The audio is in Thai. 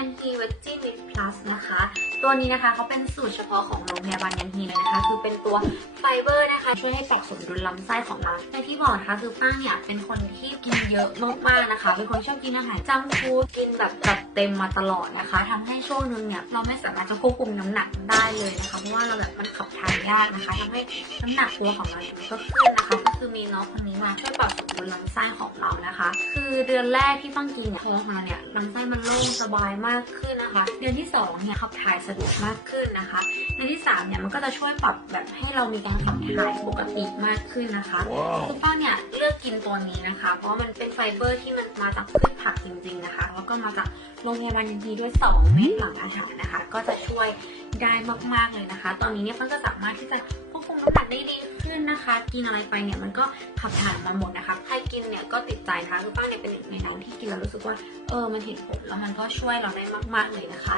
ยันฮีเวจจี้มิดพลัสนะคะ ตัวนี้นะคะเขาเป็นสูตรเฉพาะของโรงพยาบาลยันฮีเลยนะคะ คือเป็นตัวไฟเบอร์นะคะ ช่วยให้ปรับสมดุลลำไส้ของเราในที่บอกนะคะคือป้าเนี่ยเป็นคนที่กินเยอะมากๆนะคะ เป็นคนชอบกินอาหารจังฟูดกินแบบจัดเต็มมาตลอดนะคะทำให้ช่วงนึงเนี่ยเราไม่สามารถจะควบคุมน้ำหนักได้เลยนะคะเพราะว่าเราแบบมันขับถ่าย ยากนะคะทำให้น้ำหนักตัวของเราเนี่ยมันก็ขึ้นนะคะ ก็คือมีน้องคนนี้มาช่วยปรับสมดุลลำไส้ของเรานะคะ คือเดือนแรกที่ต้องกินเนี่ยพอมาเนี่ยลำไส้มันโล่งสบายมากขึ้นนะคะ เดือนที่สองเนี่ยขับถ่ายสะดวกมากขึ้นนะคะ เดือนที่สามเนี่ยมันก็จะช่วยปรับแบบให้เรามีการขับถ่ายปกติมากขึ้นนะคะคือป้าเนี่ยเลือกกินตัวนี้นะคะ เพราะว่ามันเป็นไฟเบอร์ที่มันมาจากพืชผักจริง ๆนะคะ แล้วก็มาจากโรงพยาบาลยันทีด้วย2เม็ดหลังอาหารนะคะ ก็จะช่วย ได้มากๆเลยนะคะ ตอนนี้เนี่ยป้าก็สามารถที่จะควบคุมน้ำหนักได้ดีขึ้นนะคะ กินอะไรไปเนี่ยมันก็ขับถ่ายมาหมดนะคะใครกินเนี่ยก็ติดใจนะคะคือป้าเนี่ยเป็นหนึ่งในนั้นที่กินแล้วรู้สึกว่าเออมันเห็นผลแล้วมันก็ช่วยเราได้มาก ๆเลยนะคะ